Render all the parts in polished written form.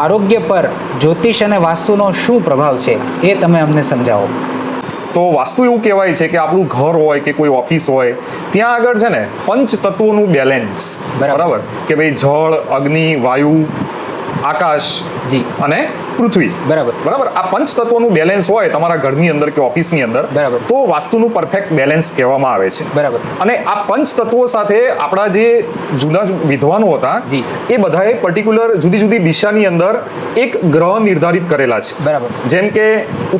આરોગ્ય પર જ્યોતિષ અને વાસ્તુનો શું પ્રભાવ છે એ તમે અમને સમજાવો. તો વાસ્તુ એવું કહેવાય છે કે આપણું ઘર હોય કે કોઈ ઓફિસ હોય ત્યાં આગળ છે ને પંચ તત્વોનું બેલેન્સ, બરાબર, કે ભાઈ જળ, અગ્નિ, વાયુ, આકાશ જી અને પૃથ્વી, બરાબર. આ પંચ તત્વોનું બેલેન્સ હોય તમારા ઘરની અંદર કે ઓફિસની અંદર, બરાબર, તો વાસ્તુનું પરફેક્ટ બેલેન્સ કહેવામાં આવે છે, બરાબર. અને આ પંચ તત્વો સાથે આપણા જે જૂના વિદ્વાનો હતા જી એ બધાએ પર્ટિક્યુલર જુદી જુદી દિશાની અંદર એક ગ્રહ નિર્ધારિત કરેલા છે, બરાબર. જેમ કે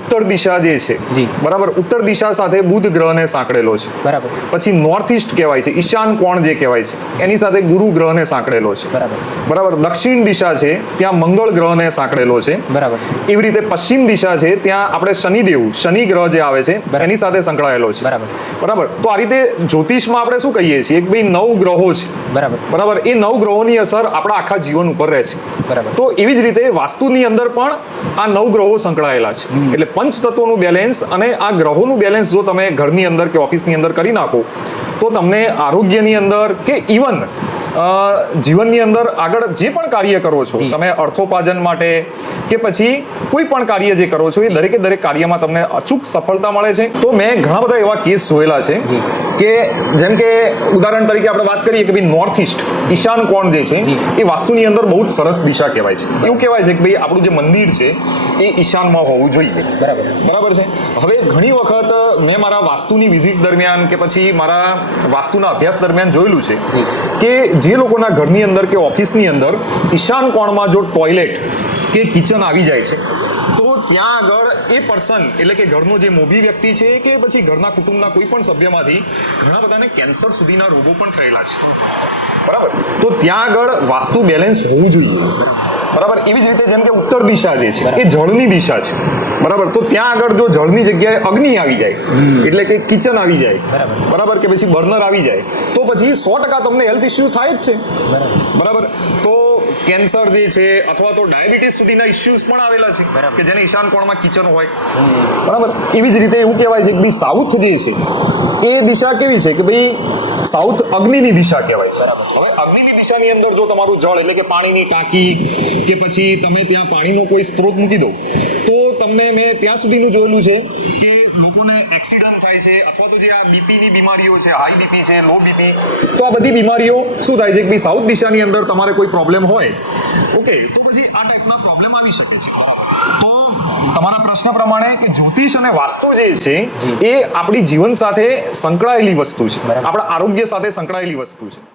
ઉત્તર દિશા જે છે, જી બરાબર, ઉત્તર દિશા સાથે બુધ ગ્રહને સાંકળેલો છે, બરાબર. પછી નોર્થ ઈસ્ટ કહેવાય છે, ઈશાન કોણ જે કહેવાય છે એની સાથે ગુરુ ગ્રહને સાંકળેલો છે, બરાબર, બરાબર. દક્ષિણ દિશા છે ત્યાં મંગળ ગ્રહને સાંકળેલો છે, બરાબર. એવી રીતે પશ્ચિમ દિશા છે ત્યાં આપણે શનિ ગ્રહ જે આવે છે એની સાથે સંકળાયેલો છે, બરાબર, બરાબર. તો આ રીતે જ્યોતિષમાં આપણે શું કહીએ છીએ કે ભાઈ 9 ગ્રહો છે, બરાબર, બરાબર. એ 9 ગ્રહોની અસર આપણા આખા જીવન ઉપર રહે છે, બરાબર. તો એવી જ રીતે વાસ્તુની અંદર પણ આ 9 ગ્રહો સંકળાયેલા છે, એટલે પંચ તત્વોનું બેલેન્સ અને આ ગ્રહોનું બેલેન્સ જો તમે ઘરની અંદર કે ઓફિસની અંદર કરી નાખો તો તમને આરોગ્યની અંદર કે ઇવન જીવનની અંદર આગળ જે પણ કાર્ય કરો છો તમે, અર્થોપાર્જન માટે કે પછી કોઈ પણ કાર્ય જે કરો છો એ દરેકે દરેક કાર્યમાં તમને અચૂક સફળતા મળે છે. તો મેં ઘણા બધા એવા કેસ જોયેલા છે કે જેમ કે ઉદાહરણ તરીકે આપણે વાત કરીએ કે ભાઈ નોર્થ ઈસ્ટ, ઈશાન કોણ જે છે એ વાસ્તુની અંદર બહુ જ સરસ દિશા કહેવાય છે. એવું કહેવાય છે કે ભાઈ આપણું જે મંદિર છે એ ઈશાનમાં હોવું જોઈએ, બરાબર છે. હવે ઘણી વખત મેં મારા વાસ્તુની વિઝિટ દરમિયાન કે પછી મારા વાસ્તુના અભ્યાસ દરમિયાન જોયેલું છે કે જે લોકોના ઘરની અંદર કે ઓફિસની અંદર ઈશાન કોણમાં જો ટોયલેટ કે કિચન આવી જાય છે તો ત્યાં આગળ એ પર્સન એટલે કે ઘરનો જે મોભી વ્યક્તિ છે કે પછી ઘરના કુટુંબના કોઈ પણ સભ્યમાંથી ઘણા બધાને કેન્સર સુધીના રોગો પણ થયેલા છે, બરાબર. તો ત્યાં આગળ વાસ્તુ બેલેન્સ હોવું જોઈએ, બરાબર. એવી જ રીતે જેમ કે ઉત્તર દિશા જે છે એ જળની દિશા છે, બરાબર. તો ત્યાં આગળ જો જળની જગ્યાએ અગ્નિ આવી જાય એટલે કે કિચન આવી જાય, બરાબર, કે પછી બર્નર આવી જાય તો પછી 100% તમને હેલ્થ ઇસ્યુ થાય જ છે, બરાબર. તો કેન્સર જે છે અથવા તો ડાયાબિટીસ સુધીના ઇસ્યુઝ પણ આવેલા છે કે જેને ઈશાન કોણમાં કિચન હોય, બરાબર. એવી જ રીતે એવું કહેવાય છે કે ભાઈ સાઉથ જે છે એ દિશા કેવી છે કે ભાઈ સાઉથ અગ્નિની દિશા કહેવાય છે. હવે અગ્નિની દિશાની અંદર જો તમારું જળ એટલે કે પાણીની ટાંકી કે પછી તમે ત્યાં પાણીનો કોઈ સ્ત્રોત મૂકી દો તો તમને મેં ત્યાં સુધીનું જોયેલું છે કે લોકોને એક્સિડન્ટ થાય છે અથવા તો જે આ બીપીની બીમારીઓ છે, હાઈ બીપી છે, લો બીપી, તો આ બધી બીમારીઓ શું થાય છે કે ભાઈ સાઉથ દિશાની અંદર તમારે કોઈ પ્રોબ્લેમ હોય, ઓકે, તો પછી આ ટાઈપના પ્રોબ્લેમ આવી શકે છે. તો તમારા પ્રશ્ન પ્રમાણે કે જ્યોતિષ અને વાસ્તુ જે છે એ આપણી જીવન સાથે સંકળાયેલી વસ્તુ છે, આપણા આરોગ્ય સાથે સંકળાયેલી વસ્તુ છે.